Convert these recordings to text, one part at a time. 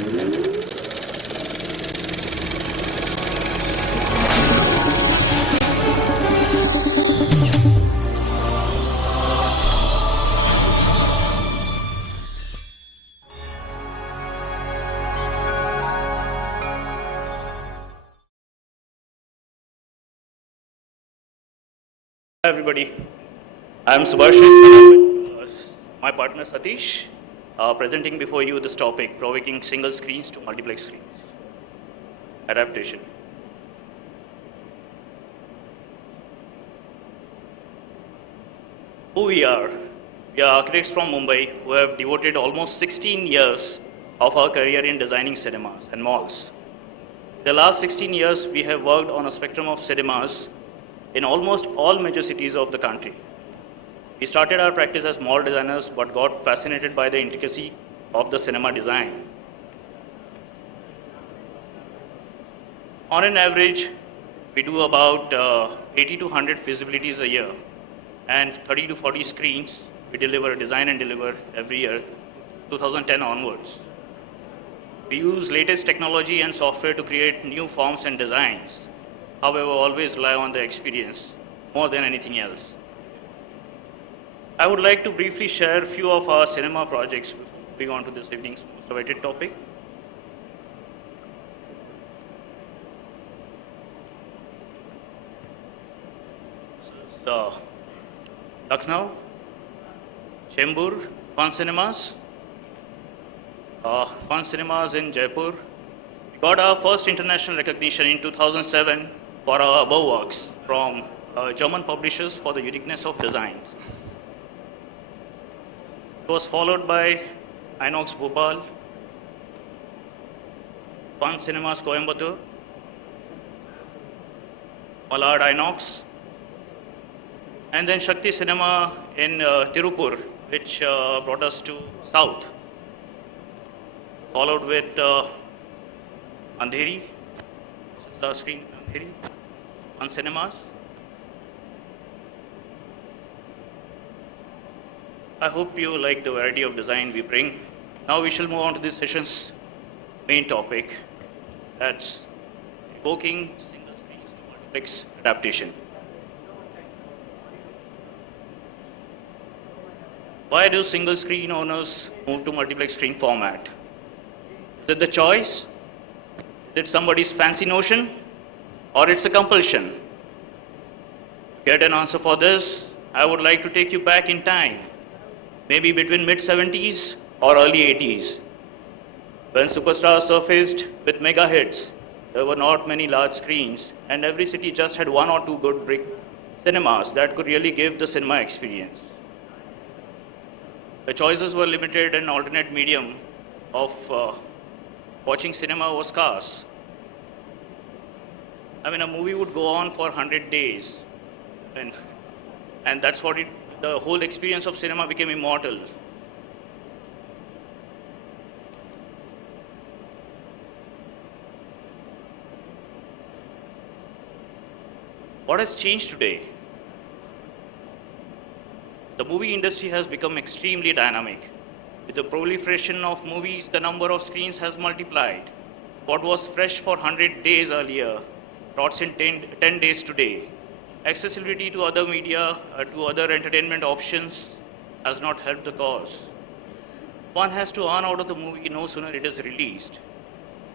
Hi everybody, I'm Shubhashish with my partner Satish, presenting before you this topic, Provoking single screens to multiplex screens. Adaptation. Who we are? We are architects from Mumbai who have devoted almost 16 years of our career in designing cinemas and malls. The last 16 years, we have worked on a spectrum of cinemas in almost all major cities of the country. We started our practice as mall designers but got fascinated by the intricacy of the cinema design. On an average, we do about 80 to 100 feasibilities a year and 30 to 40 screens we design and deliver every year, 2010 onwards. We use latest technology and software to create new forms and designs. However, always rely on the experience more than anything else. I would like to briefly share a few of our cinema projects before we go on to this evening's most awaited topic. This is Lucknow, Chembur, Fun Cinemas, Fun Cinemas in Jaipur. We got our first international recognition in 2007 for our above works from German publishers for the uniqueness of designs. It was followed by Inox Bhopal, Fun Cinemas Coimbatore, Malad Inox, and then Shakti Cinema in Tirupur, which brought us to South, followed with Andheri, this is the screen Andheri, Fun Cinemas. I hope you like the variety of design we bring. Now we shall move on to this session's main topic, that's Provoking single screens to multiplex adaptation. Why do single screen owners move to multiplex screen format? Is it the choice? Is it somebody's fancy notion? Or it's a compulsion? To get an answer for this, I would like to take you back in time, maybe between mid-70s or early 80s. When superstars surfaced with mega hits, there were not many large screens, and every city just had one or two good brick cinemas that could really give the cinema experience. The choices were limited and alternate medium of watching cinema was scarce. I mean, a movie would go on for 100 days, and that's what the whole experience of cinema became immortal. What has changed today? The movie industry has become extremely dynamic. With the proliferation of movies, the number of screens has multiplied. What was fresh for 100 days earlier rots in 10 days today. Accessibility to other media, to other entertainment options has not helped the cause. One has to earn out of the movie no sooner it is released.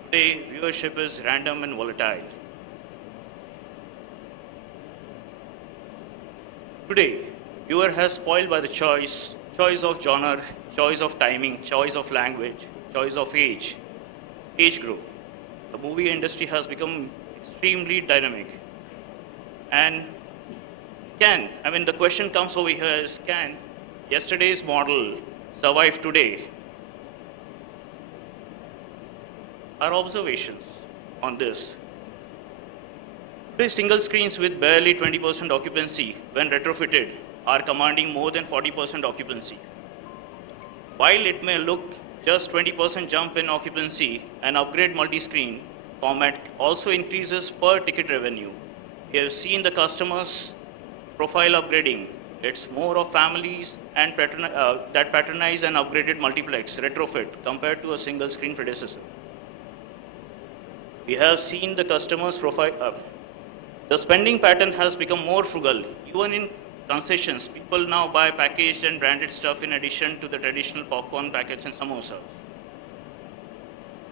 Today, viewership is random and volatile. Today, viewer has spoiled by the choice of genre, choice of timing, choice of language, choice of age group. The movie industry has become extremely dynamic. And the question comes over here is, can yesterday's model survive today? Our observations on this. Today, single screens with barely 20% occupancy, when retrofitted, are commanding more than 40% occupancy. While it may look just 20% jump in occupancy, an upgrade multi-screen format also increases per ticket revenue. We have seen the customers' profile upgrading It's more of families and that patronize an upgraded multiplex retrofit compared to a single screen predecessor. We have seen the customers' profile. The spending pattern has become more frugal. Even in concessions, people now buy packaged and branded stuff in addition to the traditional popcorn packets and samosas.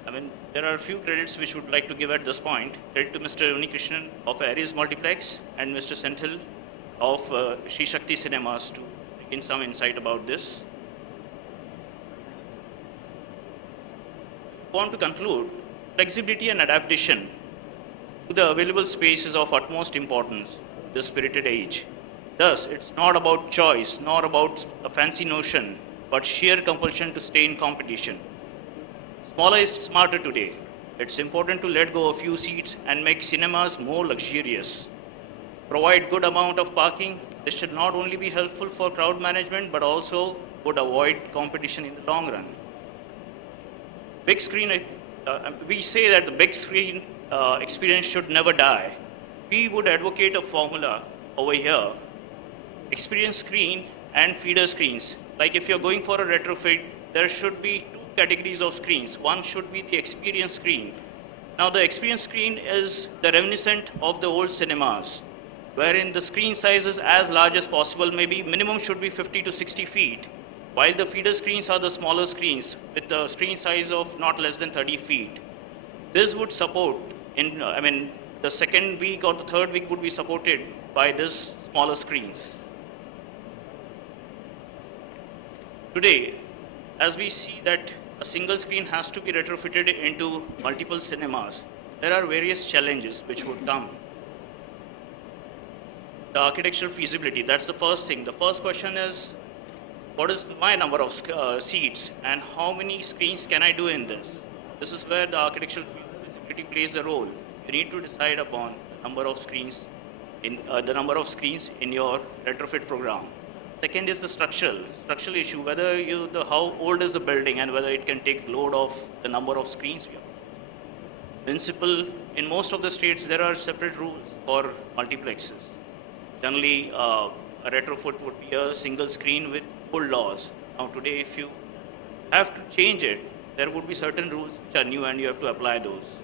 I mean, there are a few credits which would like to give at this point. Credit to Mr. Unikrishnan of Arris Multiplex and Mr. Senthil of Sri Shakti Cinemas to bring in some insight about this. I want to conclude, flexibility and adaptation to the available space is of utmost importance in this spirited age. Thus, it's not about choice, nor about a fancy notion, but sheer compulsion to stay in competition. Smaller is smarter today. It's important to let go a few seats and make cinemas more luxurious. Provide good amount of parking. This should not only be helpful for crowd management, but also would avoid competition in the long run. Big screen, we say that the big screen experience should never die. We would advocate a formula over here. Experience screen and feeder screens. Like if you're going for a retrofit, there should be two categories of screens. One should be the experience screen. Now the experience screen is the reminiscent of the old cinemas, wherein the screen size is as large as possible, maybe minimum should be 50 to 60 feet, while the feeder screens are the smaller screens with the screen size of not less than 30 feet. This would support, the second week or the third week would be supported by these smaller screens. Today, as we see that a single screen has to be retrofitted into multiple cinemas, there are various challenges which would come. The architectural feasibility, that's the first thing. The first question is, what is my number of seats and how many screens can I do in this? This is where the architectural feasibility plays a role. You need to decide upon the number of screens in your retrofit program. Second is the structural issue, whether how old is the building and whether it can take load of the number of screens we have. Principle, in most of the states, there are separate rules for multiplexes. Generally, a retrofit would be a single screen with full laws. Now today, if you have to change it, there would be certain rules which are new and you have to apply those.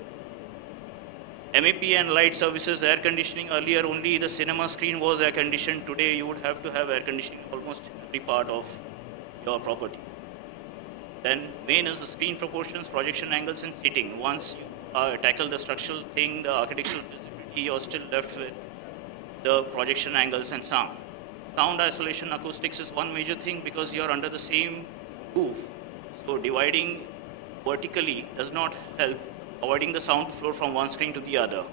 MEP and light services, air conditioning, earlier only the cinema screen was air conditioned. Today you would have to have air conditioning almost every part of your property. Then main is the screen proportions, projection angles and seating. Once you tackle the structural thing, the architectural visibility, you're still left with the projection angles and sound. Sound isolation acoustics is one major thing because you're under the same roof. So dividing vertically does not help avoiding the sound flow from one screen to the other.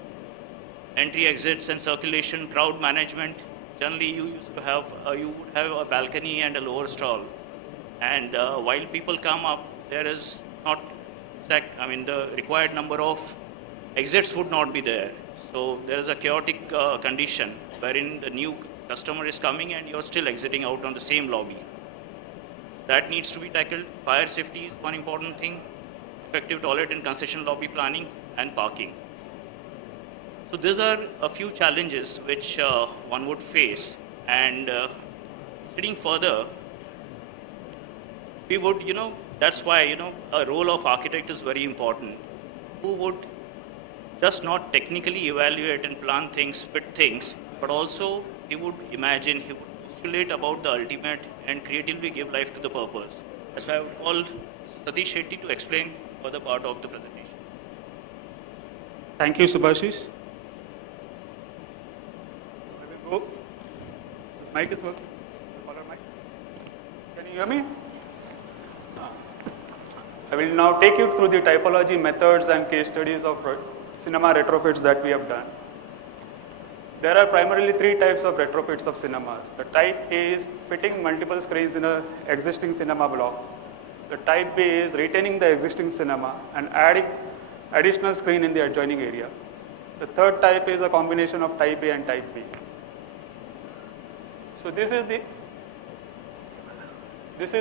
Entry, exits, and circulation, crowd management. Generally, you would have a balcony and a lower stall. And while people come up, there is not the required number of exits would not be there. So there is a chaotic condition wherein the new customer is coming and you're still exiting out on the same lobby. That needs to be tackled. Fire safety is one important thing. Effective toilet and concession lobby planning and parking. So these are a few challenges which one would face. And heading further, we would, that's why, a role of architect is very important, who would just not technically evaluate and plan things, fit things, but also he would imagine, he would postulate about the ultimate and creatively give life to the purpose. That's why I would call Satish Shetty to explain further part of the presentation. Thank you, Shubhashish. I will go. This mic is working. Mic. Can you hear me? I will now take you through the typology, methods, and case studies of cinema retrofits that we have done. There are primarily three types of retrofits of cinemas. The type A is fitting multiple screens in an existing cinema block. The type B is retaining the existing cinema and adding additional screen in the adjoining area. The third type is a combination of type A and type B. So this is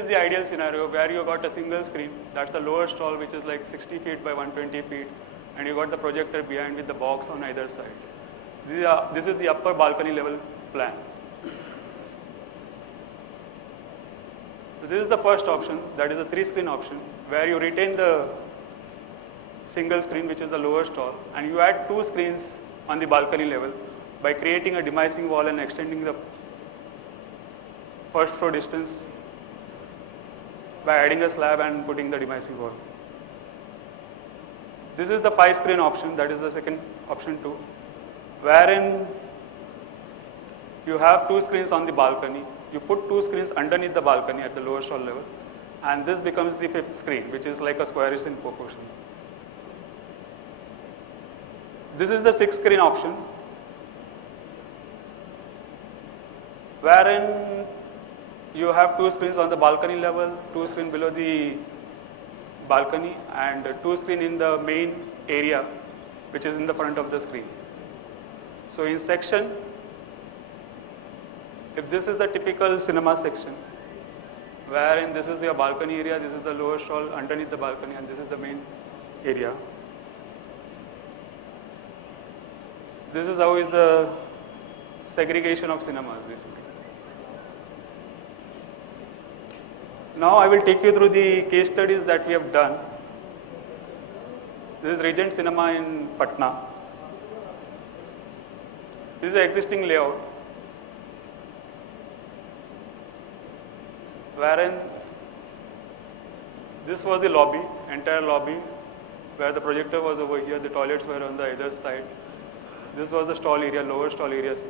the ideal scenario where you got a single screen. That's the lower stall, which is like 60 feet by 120 feet, and you got the projector behind with the box on either side. This is the upper balcony level plan. So this is the first option, that is the 3-screen option, where you retain the single screen, which is the lower stall, and you add 2 screens on the balcony level by creating a demising wall and extending the first floor distance by adding a slab and putting the demising wall. This is the 5-screen option, that is the second option too, wherein you have 2 screens on the balcony. You put 2 screens underneath the balcony at the lower stall level, and this becomes the 5th screen, which is like a squarish in proportion. This is the 6-screen option, wherein you have 2 screens on the balcony level, 2 screens below the balcony, and 2 screens in the main area, which is in the front of the screen. So in section, if this is the typical cinema section, wherein this is your balcony area, this is the lower stall underneath the balcony, and this is the main area. This is how is the segregation of cinemas basically. Now I will take you through the case studies that we have done. This is Regent Cinema in Patna. This is the existing layout, wherein this was the lobby, entire lobby, where the projector was over here, the toilets were on the other side. This was the stall area, lower stall areas.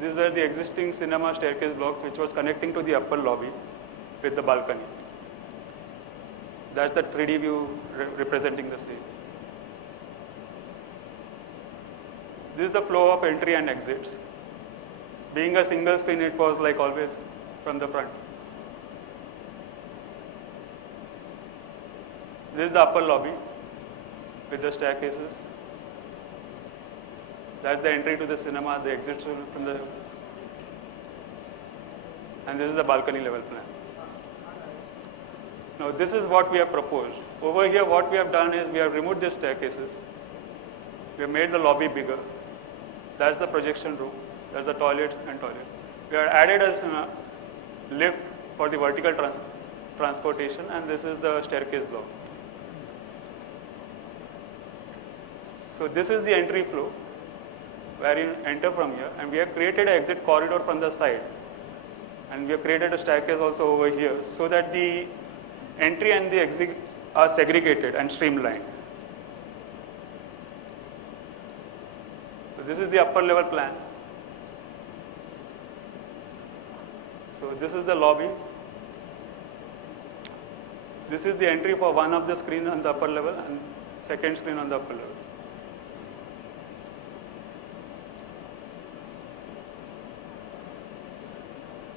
These were the existing cinema staircase blocks which was connecting to the upper lobby with the balcony. That's the 3D view representing the same. This is the flow of entry and exits. Being a single screen, it was like always from the front. This is the upper lobby with the staircases. That's the entry to the cinema, the exit from the, and this is the balcony level plan. Now this is what we have proposed. Over here what we have done is we have removed the staircases. We have made the lobby bigger. That's the projection room. That's the toilets and toilets. We have added a lift for the vertical transportation, and this is the staircase block. So this is the entry flow where you enter from here, and we have created an exit corridor from the side, and we have created a staircase also over here so that the entry and the exit are segregated and streamlined. So this is the upper level plan. So this is the lobby. This is the entry for one of the screen on the upper level and second screen on the upper level.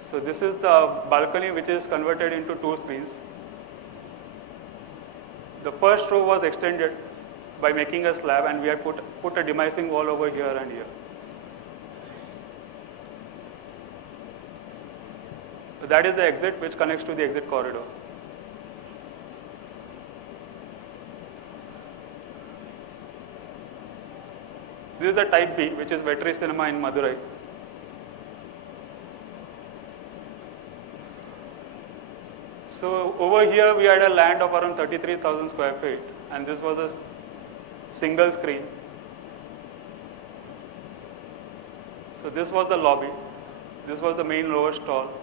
So this is the balcony which is converted into 2 screens. The first row was extended by making a slab, and we had put a demising wall over here and here. So that is the exit which connects to the exit corridor. This is the type B, which is Veterinary Cinema in Madurai. So over here we had a land of around 33,000 square feet, and this was a single screen. So this was the lobby. This was the main lower stall.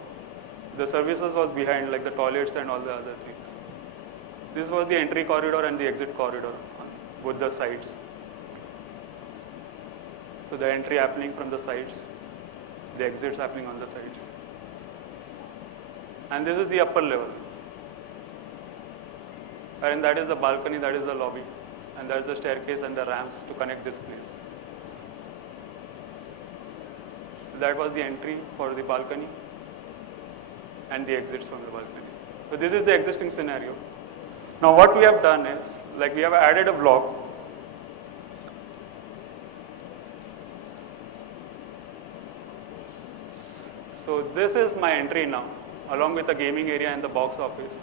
The services was behind, like the toilets and all the other things. This was the entry corridor and the exit corridor on both the sides. So the entry happening from the sides, the exits happening on the sides. And this is the upper level. And that is the balcony, that is the lobby, and that is the staircase and the ramps to connect this place. That was the entry for the balcony and the exits from the balcony. So this is the existing scenario. Now what we have done is, like we have added a vlog. So this is my entry now, along with the gaming area and the box office.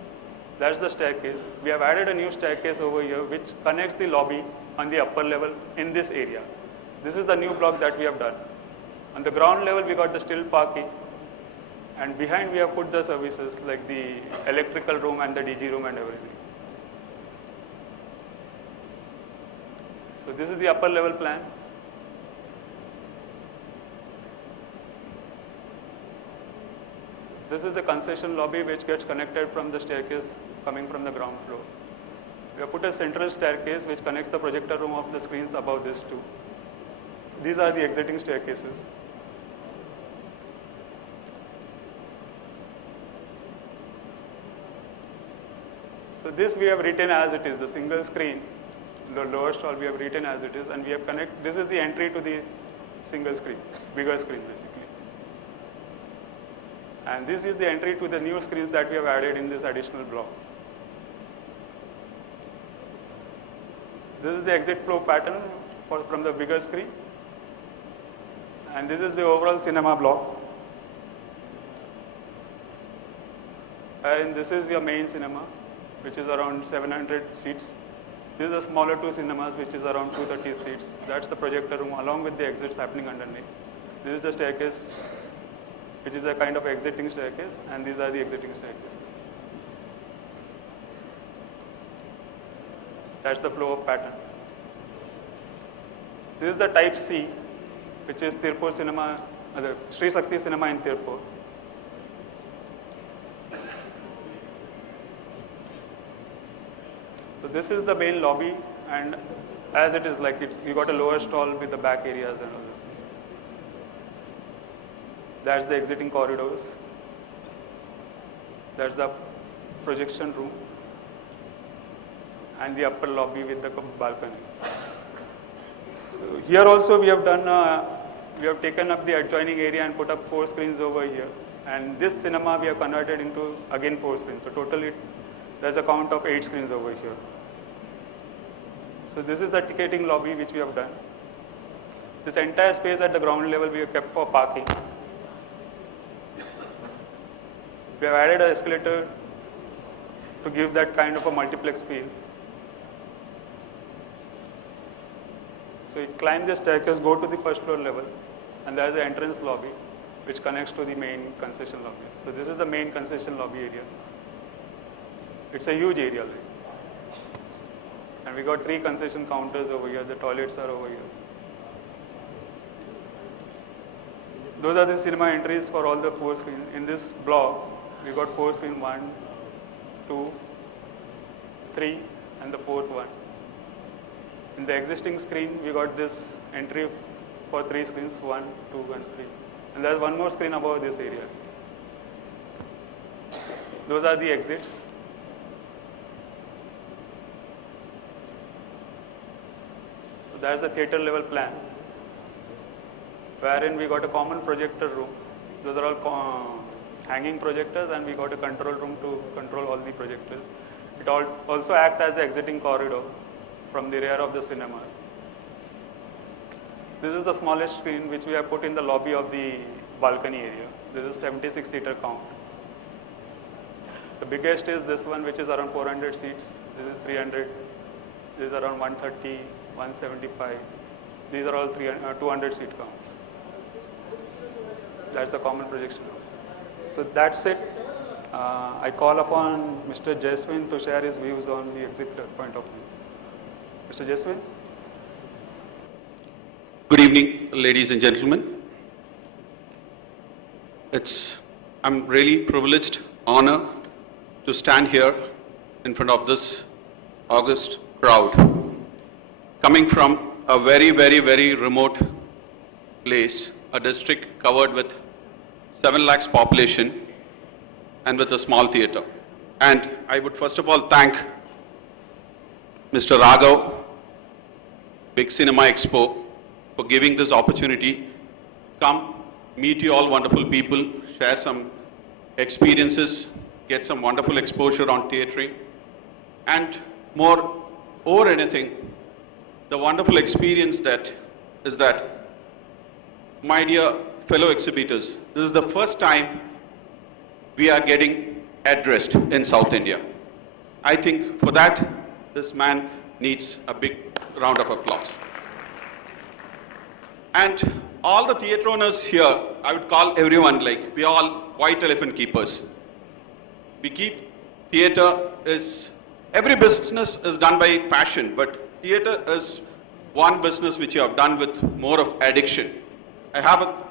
That's the staircase. We have added a new staircase over here which connects the lobby on the upper level in this area. This is the new block that we have done. On the ground level, we got the still parking. And behind, we have put the services like the electrical room and the DG room and everything. So this is the upper level plan. This is the concession lobby which gets connected from the staircase coming from the ground floor. We have put a central staircase which connects the projector room of the screens above this too. These are the exiting staircases. So this we have written as it is, the single screen, the lower stall we have written as it is, and we have this is the entry to the single screen, bigger screen basically. And this is the entry to the new screens that we have added in this additional block. This is the exit flow pattern from the bigger screen. And this is the overall cinema block. And this is your main cinema, which is around 700 seats. This is the smaller two cinemas, which is around 230 seats. That's the projector room, along with the exits happening underneath. This is the staircase, which is a kind of exiting staircase, and these are the exiting staircases. That's the flow of pattern. This is the type C, which is Tirupur cinema, the Sri Shakti cinema in Tirupur. So this is the main lobby, and as it is like you got a lower stall with the back areas and all this. That's the exiting corridors. That's the projection room and the upper lobby with the balcony. So here also we have done, we have taken up the adjoining area and put up 4 screens over here. And this cinema we have converted into again 4 screens. So totally there's a count of 8 screens over here. So this is the ticketing lobby which we have done. This entire space at the ground level we have kept for parking. We have added an escalator to give that kind of a multiplex feel. So you climb the staircase, go to the first floor level, and there is an entrance lobby which connects to the main concession lobby. So this is the main concession lobby area. It's a huge area. And we got 3 concession counters over here, the toilets are over here. Those are the cinema entries for all the 4 screens. In this block, we got 4 screens, 1, 2, 3, and the 4th one. In the existing screen, we got this entry for 3 screens, 1, 2, and 3. And there's one more screen above this area. Those are the exits. So that's the theater level plan, wherein we got a common projector room. Those are all hanging projectors, and we got a control room to control all the projectors. It also acts as the exiting corridor from the rear of the cinemas. This is the smallest screen which we have put in the lobby of the balcony area. This is 76-seater count. The biggest is this one, which is around 400 seats. This is 300. This is around 130, 175. These are all 200 seat counts. That's the common projection room. So that's it. I call upon Mr. Jaiswin to share his views on the exhibitor point of view. Mr. Jaiswin? Good evening, ladies and gentlemen. I'm really privileged, honored to stand here in front of this august crowd, coming from a very, very, very remote place, a district covered with 7 lakhs population and with a small theatre. And I would first of all thank Mr. Raghav, Big Cinema Expo, for giving this opportunity. Come, meet you all wonderful people, share some experiences, get some wonderful exposure on theatering, and more over anything, the wonderful experience that is that, my dear fellow exhibitors, this is the first time we are getting addressed in South India. I think for that, this man needs a big round of applause. And all the theatre owners here, I would call everyone like, we all white elephant keepers. We keep theatre is, every business is done by passion, but theatre is one business which you have done with more of addiction.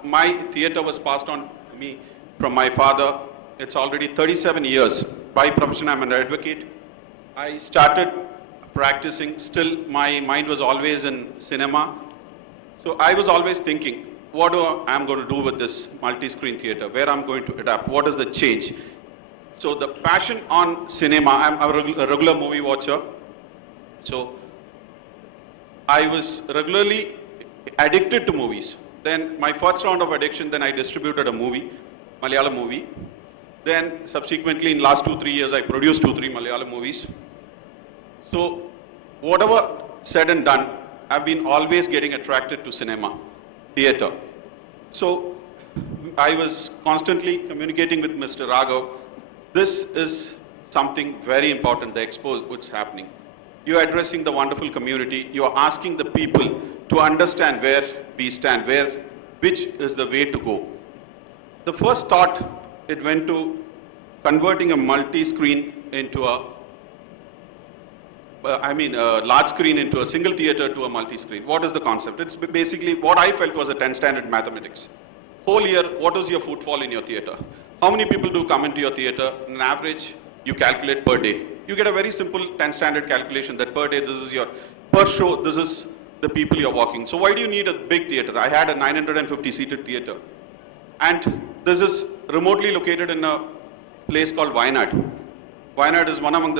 My theatre was passed on to me from my father. It's already 37 years. By profession, I'm an advocate. I started practicing, still my mind was always in cinema. So I was always thinking, what I'm going to do with this multi-screen theatre, where I'm going to adapt, what is the change? So the passion on cinema, I'm a regular movie watcher. So I was regularly addicted to movies. Then my first round of addiction, then I distributed a movie, Malayalam movie. Then subsequently in last 2-3 years, I produced 2-3 Malayalam movies. So whatever said and done, I've been always getting attracted to cinema, theatre. So I was constantly communicating with Mr. Raghav. This is something very important, the Expo, what's happening. You're addressing the wonderful community. You're asking the people to understand where we stand, which is the way to go. The first thought, it went to converting a multi-screen into a large screen into a single theatre to a multi-screen. What is the concept? It's basically what I felt was a 10 standard mathematics. Whole year, what is your footfall in your theatre? How many people do come into your theatre? On average, you calculate per day. You get a very simple 10 standard calculation that per day, this is your, per show, this is the people you're walking. So why do you need a big theatre? I had a 950 seated theatre. And this is remotely located in a place called Wayanad. Wayanad is one among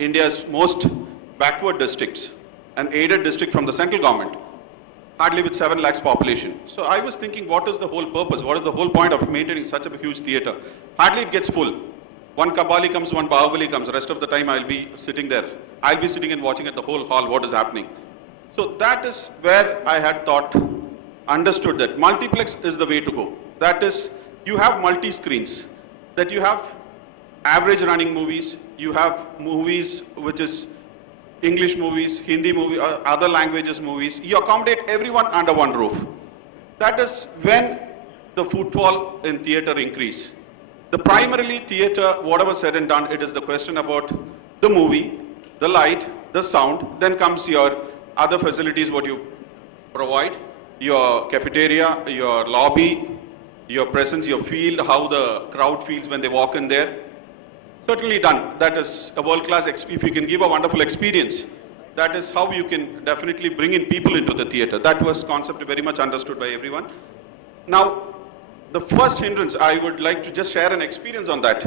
India's most backward districts, an aided district from the central government, hardly with 7 lakhs population. So I was thinking, what is the whole purpose? What is the whole point of maintaining such a huge theatre? Hardly it gets full. One Kabali comes, one Bahubali comes. The rest of the time I'll be sitting there. I'll be sitting and watching at the whole hall what is happening. So that is where I had thought, understood that multiplex is the way to go. That is, you have multi-screens, that you have average running movies, you have movies which is English movies, Hindi movies, other languages movies. You accommodate everyone under one roof. That is when the footfall in theatre increase. The primarily theatre, whatever said and done, it is the question about the movie, the light, the sound, then comes your other facilities what you provide, your cafeteria, your lobby, your presence, your field, how the crowd feels when they walk in there. Certainly done. That is a world-class, if you can give a wonderful experience, that is how you can definitely bring in people into the theatre. That was concept very much understood by everyone. Now, the first hindrance, I would like to just share an experience on that.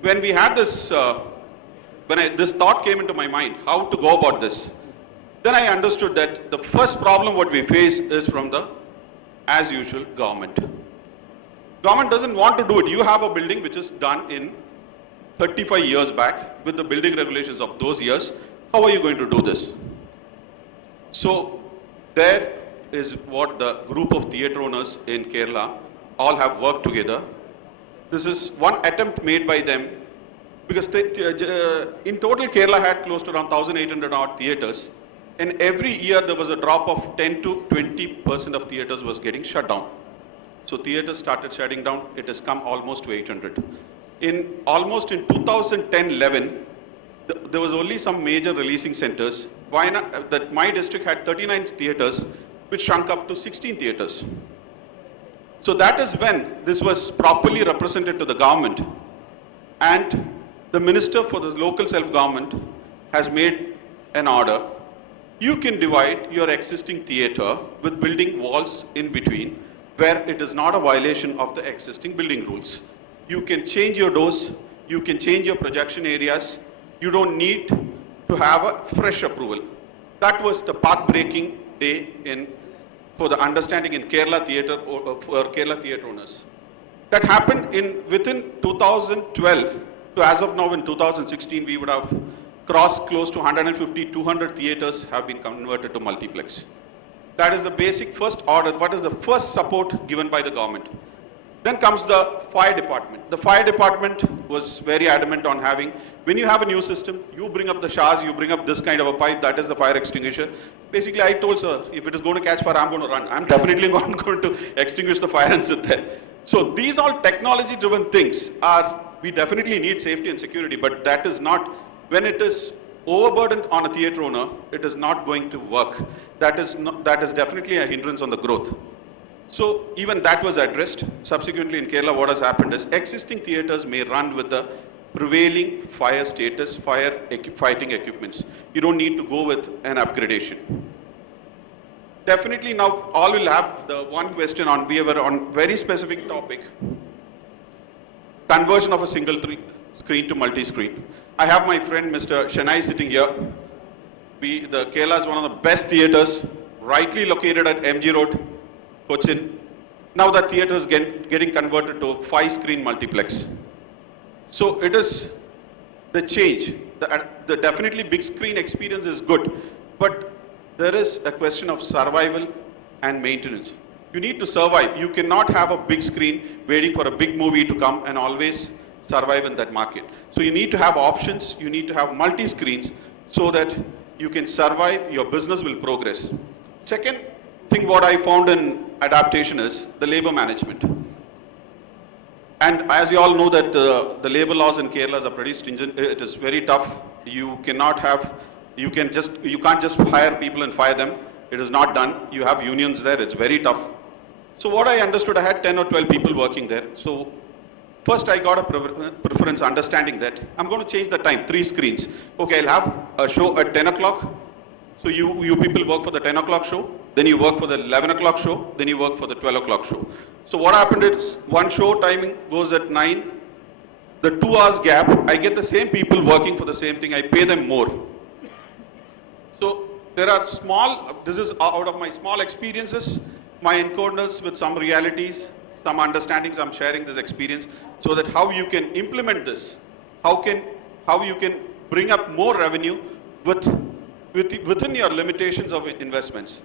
When we had this, this thought came into my mind, how to go about this, then I understood that the first problem what we face is from the, as usual, government. Government doesn't want to do it. You have a building which is done in 35 years back with the building regulations of those years. How are you going to do this? So there is what the group of theatre owners in Kerala all have worked together. This is one attempt made by them because in total Kerala had close to around 1,800 odd theatres, and every year there was a drop of 10 to 20% of theatres was getting shut down. So theatres started shutting down. It has come almost to 800. Almost in 2010-11, there was only some major releasing centers. My district had 39 theatres, which shrunk up to 16 theatres. So that is when this was properly represented to the government. And the Minister for the Local Self-Government has made an order. You can divide your existing theatre with building walls in between, where it is not a violation of the existing building rules. You can change your doors, you can change your projection areas, you don't need to have a fresh approval. That was the path-breaking day for the understanding in Kerala theatre, for Kerala theatre owners. That happened within 2012 to as of now in 2016, we would have crossed close to 150, 200 theatres have been converted to multiplex. That is the basic first order. What is the first support given by the government? Then comes the fire department. The fire department was very adamant on having, when you have a new system, you bring up the showers, you bring up this kind of a pipe, that is the fire extinguisher. Basically, I told sir, if it is going to catch fire, I'm going to run. I'm definitely not going to extinguish the fire and sit there. So these all technology-driven things we definitely need safety and security, but that is not, when it is overburdened on a theater owner, it is not going to work. That is definitely a hindrance on the growth. So even that was addressed. Subsequently in Kerala, what has happened is existing theaters may run with the prevailing fire status, fighting equipments. You don't need to go with an upgradation. Definitely now all will have the one question on, we were on very specific topic, conversion of a single screen to multi-screen. I have my friend Mr. Shetty sitting here. The Kerala is one of the best theaters, rightly located at MG Road, Cochin. Now that theatre is getting converted to a 5-screen multiplex. So it is the change. The definitely big screen experience is good, but there is a question of survival and maintenance. You need to survive. You cannot have a big screen waiting for a big movie to come and always survive in that market. So you need to have options. You need to have multi-screens so that you can survive, your business will progress. Second thing what I found in adaptation is the labor management. And as you all know that the labor laws in Kerala are pretty stringent. It is very tough. You can't just hire people and fire them. It is not done. You have unions there. It's very tough. So what I understood, I had 10 or 12 people working there. So first I got a preference understanding that I'm going to change the time, 3 screens. Okay, I'll have a show at 10 o'clock. So you people work for the 10 o'clock show, then you work for the 11 o'clock show, then you work for the 12 o'clock show. So what happened is, one show timing goes at 9, the 2 hours gap, I get the same people working for the same thing, I pay them more. So there are this is out of my small experiences, my encounters with some realities, some understandings, I'm sharing this experience, so that how you can implement this, how you can bring up more revenue within your limitations of investments.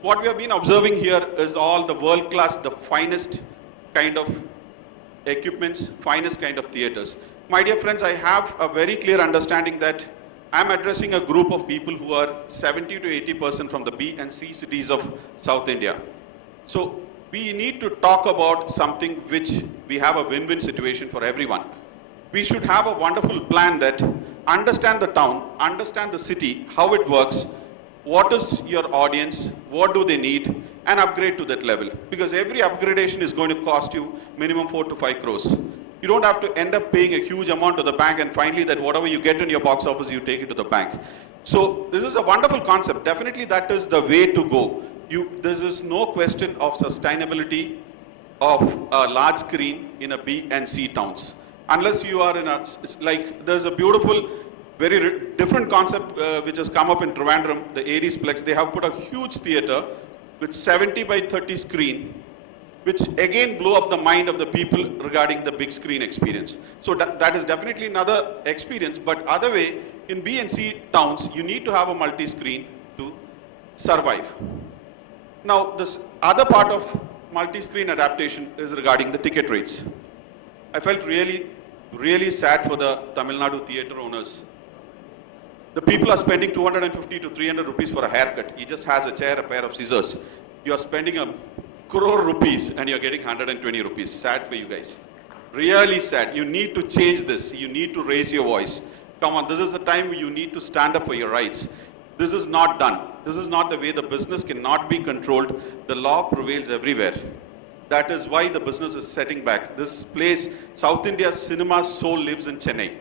What we have been observing here is all the world-class, the finest kind of equipments, finest kind of theaters. My dear friends, I have a very clear understanding that I'm addressing a group of people who are 70 to 80% from the B and C cities of South India. So we need to talk about something which we have a win-win situation for everyone. We should have a wonderful plan that understand the town, understand the city, how it works, what is your audience, what do they need, and upgrade to that level. Because every upgradation is going to cost you minimum 4 to 5 crores. You don't have to end up paying a huge amount to the bank and finally that whatever you get in your box office, you take it to the bank. So this is a wonderful concept. Definitely that is the way to go. There is no question of sustainability of a large screen in a B and C towns. Unless you are in there's a beautiful, very different concept which has come up in Trivandrum, the Arris Plex. They have put a huge theater with 70 by 30 screen, which again blew up the mind of the people regarding the big screen experience. So that is definitely another experience, but other way, in B and C towns, you need to have a multi-screen to survive. Now, this other part of multi-screen adaptation is regarding the ticket rates. I felt really sad for the Tamil Nadu theatre owners. The people are spending 250 to 300 rupees for a haircut. He just has a chair, a pair of scissors. You are spending a crore rupees and you're getting 120 rupees. Sad for you guys. Really sad. You need to change this. You need to raise your voice. Come on, this is the time you need to stand up for your rights. This is not done. This is not the way. The business cannot be controlled. The law prevails everywhere. That is why the business is setting back. This place, South India's cinema's soul lives in Chennai.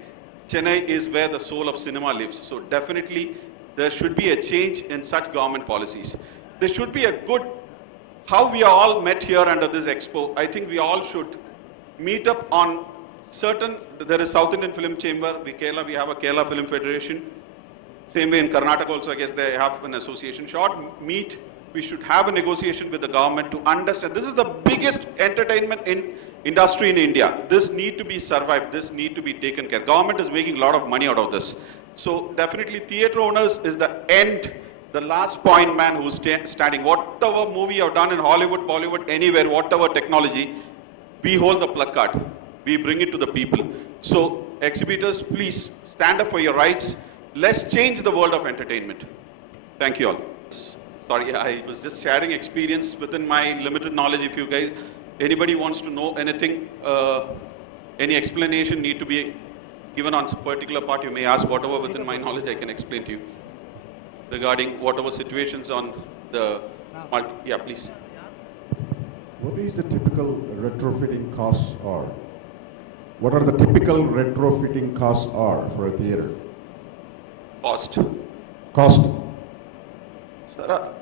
Chennai is where the soul of cinema lives. So definitely there should be a change in such government policies. There should be a good, how we are all met here under this expo, I think we all should meet up on certain, there is South Indian Film Chamber, we have a Kerala Film Federation. Same way in Karnataka also, I guess they have an association. Meet, we should have a negotiation with the government to understand. This is the biggest entertainment industry in India. This need to be survived. This need to be taken care. Government is making a lot of money out of this. So definitely theatre owners is the end, the last point man who's standing. Whatever movie you have done in Hollywood, Bollywood, anywhere, whatever technology, we hold the placard. We bring it to the people. So exhibitors, please stand up for your rights. Let's change the world of entertainment. Thank you all. Sorry, I was just sharing experience within my limited knowledge. If you guys, anybody wants to know anything, any explanation need to be given on particular part, you may ask. Whatever within my knowledge, I can explain to you regarding whatever situations on the yeah, please. What is the typical retrofitting costs are? What are the typical retrofitting costs are for a theater? Cost. Cost. Sir,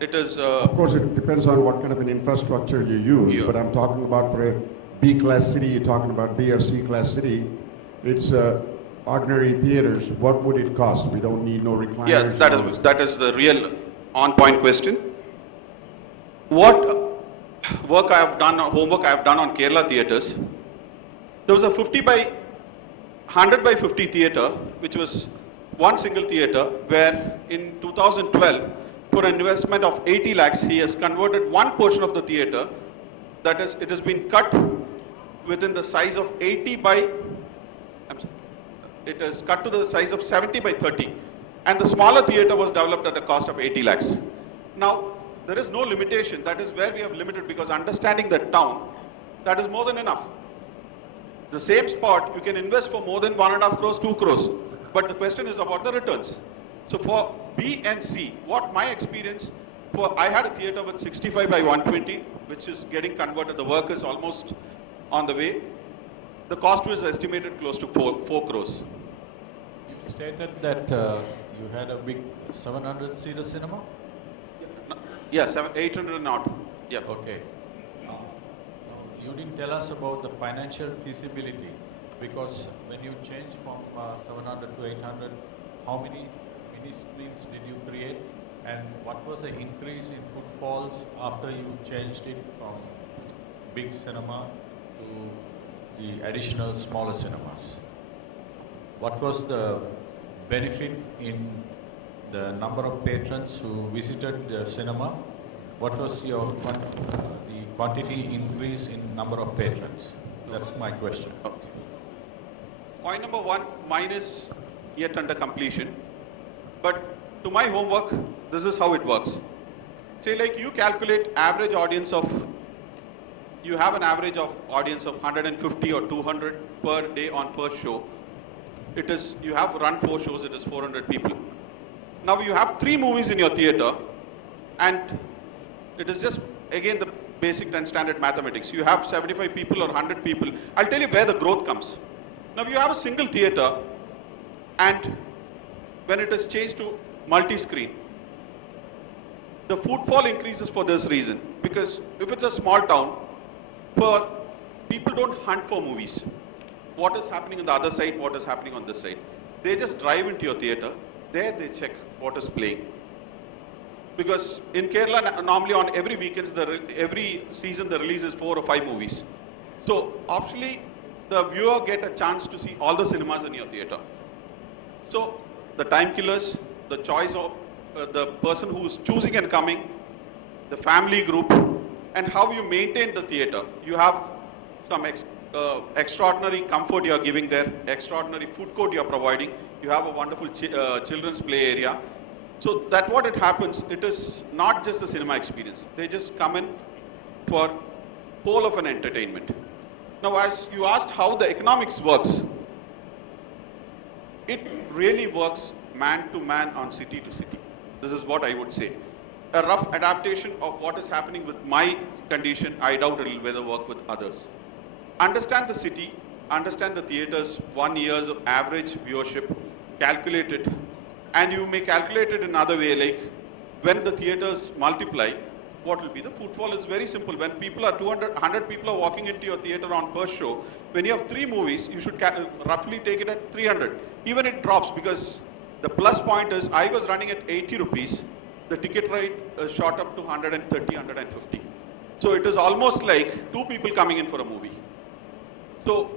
it is. Of course, it depends on what kind of an infrastructure you use, Yeah. but I'm talking about for a B-class city, you're talking about B or C-class city, it's ordinary theaters. What would it cost? We don't need no recliners. Yeah, and all this. that is the real on-point question. What work I have done, homework I have done on Kerala theatres, there was a 50 by 100 by 50 theatre, which was one single theatre, where in 2012, for an investment of 80 lakhs, he has converted one portion of the theatre, that is, it has been cut within the size of 80 by, it is cut to the size of 70 by 30. And the smaller theatre was developed at a cost of 80 lakhs. Now, there is no limitation. That is where we have limited, because understanding the town, that is more than enough. The same spot, you can invest for more than 1.5 crores, 2 crores. But the question is about the returns. So for B and C, what my experience, I had a theatre with 65 by 120, which is getting converted. The work is almost on the way. The cost was estimated close to 4 crores. You stated that you had a big 700-seater cinema? Yeah, 800 and odd. Yeah. Okay. Now, you didn't tell us about the financial feasibility, because when you changed from 700 to 800, how many mini screens did you create, and what was the increase in footfalls after you changed it from big cinema to the additional smaller cinemas? What was the benefit in the number of patrons who visited the cinema? What was your the quantity increase in number of patrons? That's my question. Okay. Point number 1, mine is yet under completion. But to my homework, this is how it works. Say like you calculate average audience of, you have an average of audience of 150 or 200 per day on per show. It is, you have run 4 shows, it is 400 people. Now you have 3 movies in your theater, and it is just, again, the basic and standard mathematics. You have 75 people or 100 people. I'll tell you where the growth comes. Now you have a single theater, and when it is changed to multi-screen, the footfall increases for this reason. Because if it's a small town, people don't hunt for movies. What is happening on the other side, what is happening on this side. They just drive into your theater, there they check what is playing. Because in Kerala, normally on every weekends, every season the release is 4 or 5 movies. So optionally, the viewer get a chance to see all the cinemas in your theater. So the time killers, the choice of the person who is choosing and coming, the family group, and how you maintain the theater. You have some extraordinary comfort you are giving there, extraordinary food court you are providing. You have a wonderful children's play area. So that what it happens, it is not just the cinema experience. They just come in for whole of an entertainment. Now as you asked how the economics works, it really works man to man on city to city. This is what I would say. A rough adaptation of what is happening with my condition, I doubt it will whether work with others. Understand the city, understand the theaters, 1 year's of average viewership, calculate it, and you may calculate it in another way, like when the theaters multiply, what will be the footfall? Is very simple. When people are 100 people are walking into your theater on per show, when you have 3 movies, you should roughly take it at 300. Even it drops, because the plus point is I was running at 80 rupees, the ticket rate shot up to 130, 150. So it is almost like 2 people coming in for a movie. So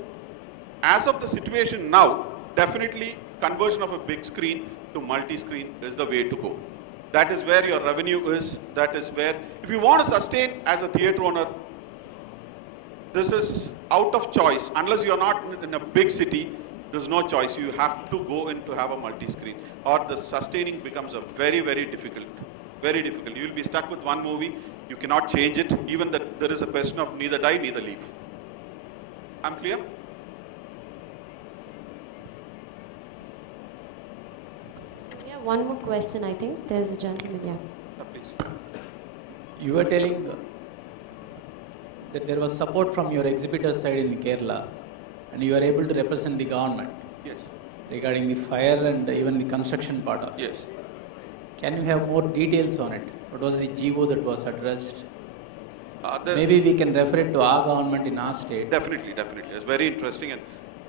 as of the situation now, definitely conversion of a big screen to multi-screen is the way to go. That is where your revenue is. That is where, if you want to sustain as a theatre owner, this is out of choice. Unless you're not in a big city, there's no choice. You have to go in to have a multi-screen, or the sustaining becomes a very, very difficult. Very difficult. You will be stuck with one movie. You cannot change it. Even that there is a question of neither die, neither leave. I'm clear? We have one more question, I think. There's a gentleman, yeah. Please. You were telling that there was support from your exhibitor side in Kerala, and you were able to represent the government Yes. regarding the fire and even the construction part of it. Yes. Can you have more details on it? What was the GO that was addressed? The- Maybe we can refer it to our government in our state. Definitely, definitely. It's very interesting. And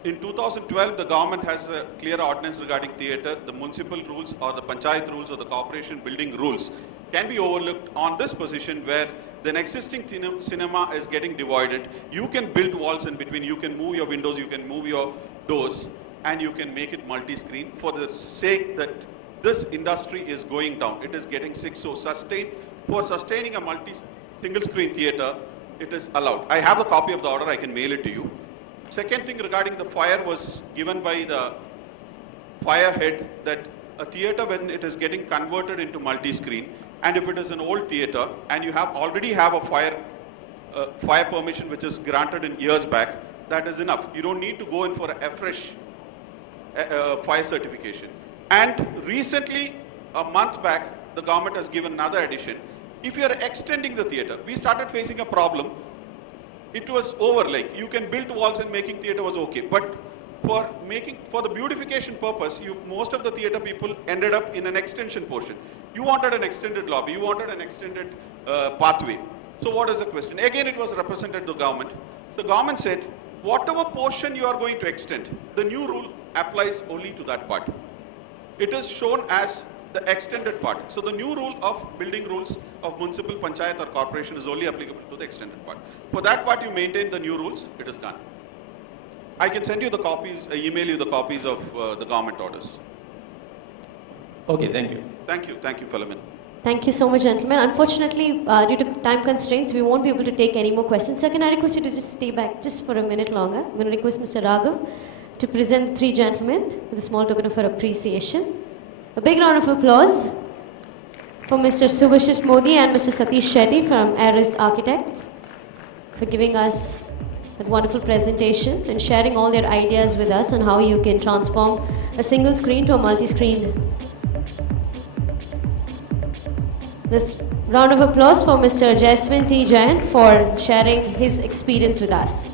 in 2012, the government has a clear ordinance regarding theatre. The municipal rules or the panchayat rules or the corporation building rules can be overlooked on this position where the existing cinema is getting divided. You can build walls in between. You can move your windows. You can move your doors. And you can make it multi-screen for the sake that this industry is going down. It is getting sick. So for sustaining a single screen theatre, it is allowed. I have a copy of the order. I can mail it to you. Second thing regarding the fire was given by the fire head that a theatre, when it is getting converted into multi-screen, and if it is an old theatre and you already have a fire permission which is granted in years back, that is enough. You don't need to go in for a fresh fire certification. And recently, a month back, the government has given another addition. If you are extending the theatre, we started facing a problem. It was over, like you can build walls and making theatre was okay. But for the beautification purpose, most of the theatre people ended up in an extension portion. You wanted an extended lobby, you wanted an extended pathway. So what is the question? Again, it was represented to the government. So the government said, whatever portion you are going to extend, the new rule applies only to that part. It is shown as the extended part. So the new rule of building rules of municipal, panchayat or corporation is only applicable to the extended part. For that part, you maintain the new rules, it is done. I can send you the copies, email you the copies of the government orders. Okay, thank you. Thank you, Philomen. Thank you so much, gentlemen. Unfortunately, due to time constraints, we won't be able to take any more questions. Sir, can I request you to just stay back just for a minute longer? I'm going to request Mr. Raghav to present three gentlemen with a small token of our appreciation. A big round of applause for Mr. Shubhashish Modi and Mr. Satish Shetty from Arris Architects for giving us that wonderful presentation and sharing all their ideas with us on how you can transform a single screen to a multi-screen. This round of applause for Mr. Jaiswin Jayan for sharing his experience with us.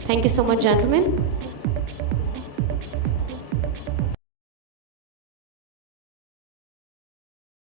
Thank you so much, gentlemen.